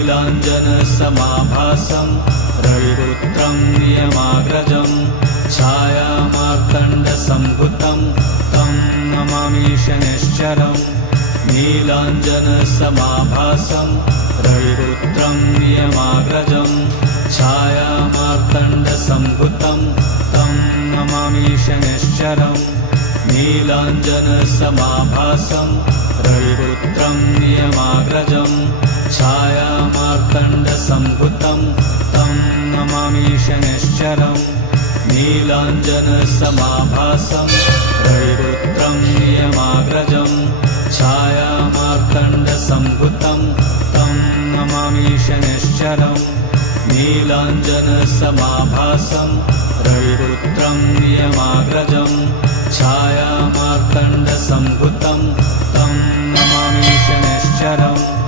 नीलाञ्जनसमाभासं रविपुत्रं नियमाग्रजं छायामार्तण्डसम्भुतं तं नमामि शनैश्चरम् नीलाञ्जनसमाभासं रविपुत्रं नियमाग्रजं छायामार्तण्डसम्भुतं तं नमामि शनैश्चरम् नीलाञ्जनसमाभासं रविपुत्रं नियमाग्रजं छायामार्तण्डसम्भुतं तं नमामि शनैश्चरम् नीलाञ्जनसमाभासं रविपुत्रं नियमाग्रजं छायामार्तण्डसम्भुतं तं नमामि शनैश्चरम् नीलाञ्जनसमाभासं रविपुत्रं नियमाग्रजं छायामार्तण्डसम्भुतं तं नमामि शनैश्चरम्